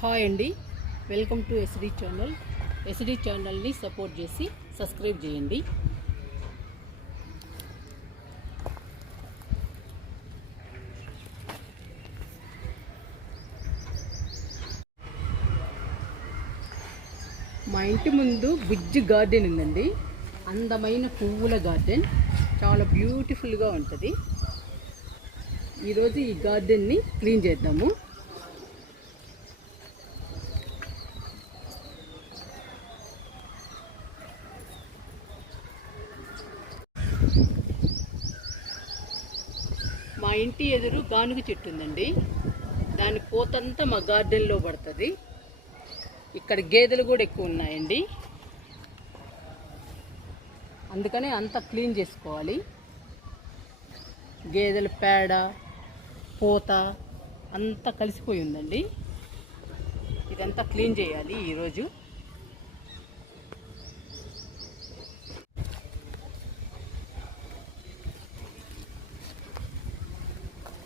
Hi అండి, welcome to SD channel. SD ఛానల్ని support చేసి సబ్స్క్రైబ్ చేయండి. మా ఇంటి ముందు బుజ్జి గార్డెన్ ఉందండి. అందమైన పువ్వుల గార్డెన్, చాలా బ్యూటిఫుల్గా ఉంటుంది. ఈరోజు ఈ గార్డెన్ని క్లీన్ చేద్దాము. మా ఇంటి ఎదురు గానుగ చెట్టు ఉందండి. దాని పోతంతా మా గార్డెన్లో పడుతుంది. ఇక్కడ గేదెలు కూడా ఎక్కువ ఉన్నాయండి, అందుకని అంతా క్లీన్ చేసుకోవాలి. గేదెల పేడ, పోత అంతా కలిసిపోయి ఉందండి. ఇదంతా క్లీన్ చేయాలి ఈరోజు.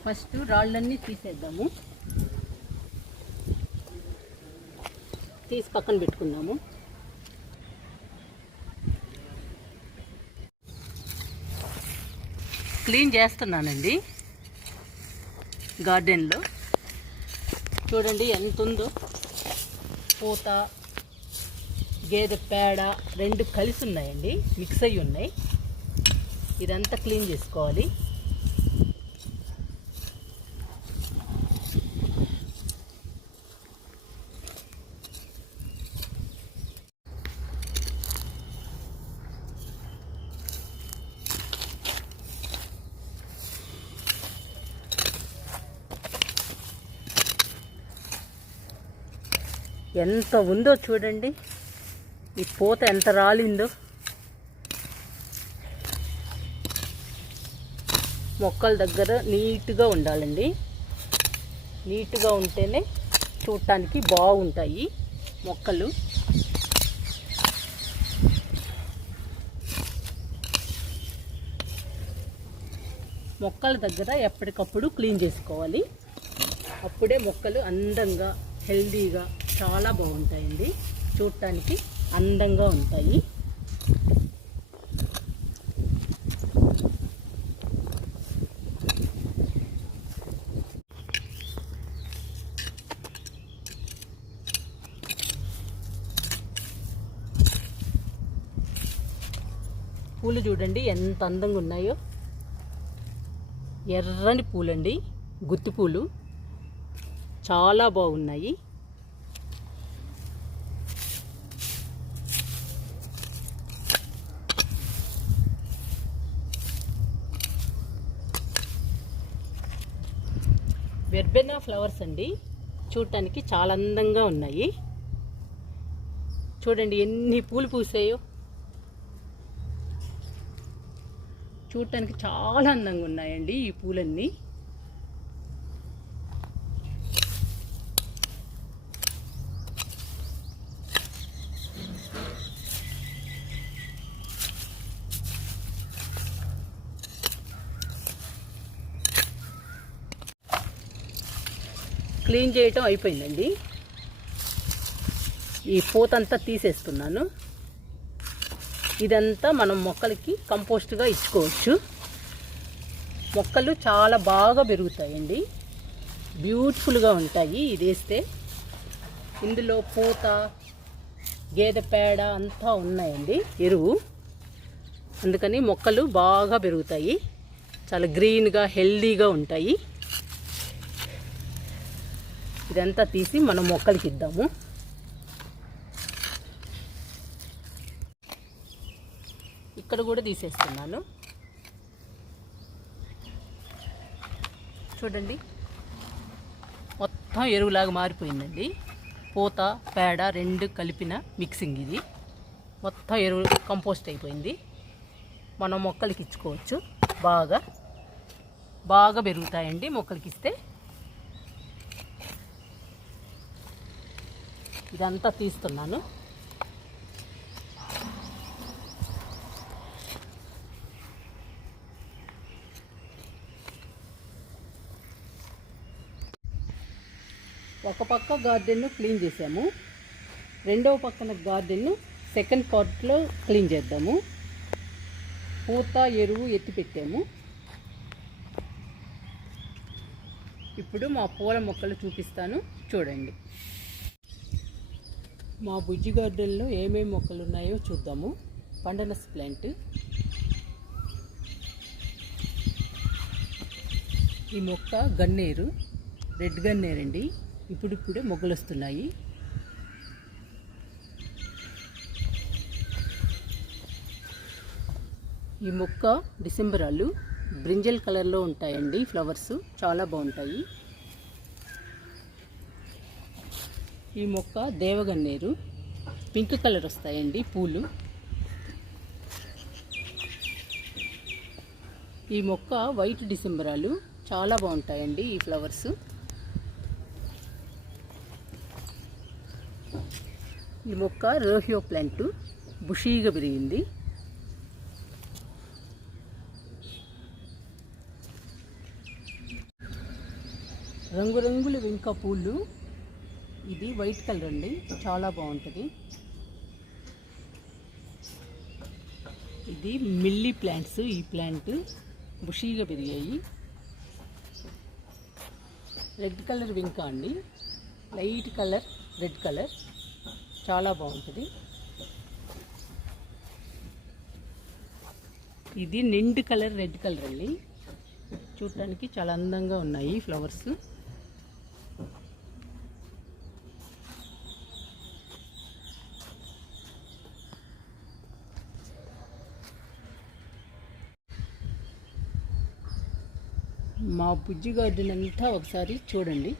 ఫస్ట్ రాళ్ళన్నీ తీసేద్దాము. తీసి పక్కన పెట్టుకుందాము. క్లీన్ చేస్తున్నానండి గార్డెన్లో. చూడండి ఎంత ఉందో. పూత, గేదె పేడ రెండు కలిసి ఉన్నాయండి, మిక్స్ అయ్యి ఉన్నాయి. ఇదంతా క్లీన్ చేసుకోవాలి. ఎంత ఉందో చూడండి, ఈ పూత ఎంత రాలిందో. మొక్కల దగ్గర నీట్గా ఉండాలండి. నీట్గా ఉంటేనే చూడటానికి బాగుంటాయి మొక్కలు. మొక్కల దగ్గర ఎప్పటికప్పుడు క్లీన్ చేసుకోవాలి. అప్పుడే మొక్కలు అందంగా, హెల్దీగా చాలా బాగుంటాయండి. చూడటానికి అందంగా ఉంటాయి. పూలు చూడండి ఎంత అందంగా ఉన్నాయో. ఎర్రని పూలండి, గుత్తి పూలు చాలా బాగున్నాయి. వెర్బెనా ఫ్లవర్స్ అండి, చూడటానికి చాలా అందంగా ఉన్నాయి. చూడండి ఎన్ని పూలు పూసాయో. చూడటానికి చాలా అందంగా ఉన్నాయండి ఈ పూలన్నీ. క్లీన్ చేయటం అయిపోయిందండి. ఈ పూతంతా తీసేస్తున్నాను. ఇదంతా మనం మొక్కలకి కంపోస్ట్గా ఇచ్చుకోవచ్చు. మొక్కలు చాలా బాగా పెరుగుతాయండి, బ్యూటిఫుల్గా ఉంటాయి ఇది వేస్తే. ఇందులో పూత, గేదె పేడ అంతా ఉన్నాయండి, ఎరువు. అందుకని మొక్కలు బాగా పెరుగుతాయి, చాలా గ్రీన్గా, హెల్దీగా ఉంటాయి. ఇదంతా తీసి మనం మొక్కలకి ఇద్దాము. ఇక్కడ కూడా తీసేస్తున్నాను. చూడండి మొత్తం ఎరువులాగా మారిపోయిందండి. పూత, పేడ రెండు కలిపిన మిక్సింగ్ ఇది. మొత్తం ఎరువు కంపోస్ట్ అయిపోయింది. మనం మొక్కలకి ఇచ్చుకోవచ్చు. బాగా బాగా పెరుగుతాయండి మొక్కలకి ఇస్తే. ఇదంతా తీస్తున్నాను. ఒక పక్క గార్డెన్ను క్లీన్ చేసాము, రెండవ పక్కన గార్డెన్ను సెకండ్ పార్ట్లో క్లీన్ చేద్దాము. పూత ఎరువు ఎత్తి పెట్టాము. ఇప్పుడు మా పూల మొక్కలు చూపిస్తాను, చూడండి. మా బుజ్జి గార్డెన్లో ఏమేమి మొక్కలు ఉన్నాయో చూద్దాము. పండనస్ ప్లాంట్, ఈ మొక్క గన్నేరు, రెడ్ గన్నేరండి. ఇప్పుడిప్పుడే మొగ్గలు వస్తున్నాయి. ఈ మొక్క డిసెంబరాలు, బ్రింజల్ కలర్లో ఉంటాయండి. ఫ్లవర్స్ చాలా బాగుంటాయి. ఈ మొక్క దేవగన్నేరు, పింక్ కలర్ వస్తాయండి పూలు. ఈ మొక్క వైట్ డిసెంబరాలు, చాలా బాగుంటాయండి ఈ ఫ్లవర్స్. ఈ మొక్క రోహియో ప్లాంట్, బుషీగా పెరిగింది. రంగురంగుల వెంక పూలు, ఇది వైట్ కలర్ అండి, చాలా బాగుంటుంది. ఇది మిల్లీ ప్లాంట్స్, ఈ ప్లాంట్ బుషీగా పెరిగాయి. రెడ్ కలర్ వెంక అండి, లైట్ కలర్ రెడ్ కలర్, చాలా బాగుంటుంది. ఇది నిండు కలర్ రెడ్ కలర్ అండి, చూడటానికి చాలా అందంగా ఉన్నాయి ఫ్లవర్స్. మా బుజ్జి గార్డెన్ అంతా ఒకసారి చూడండి.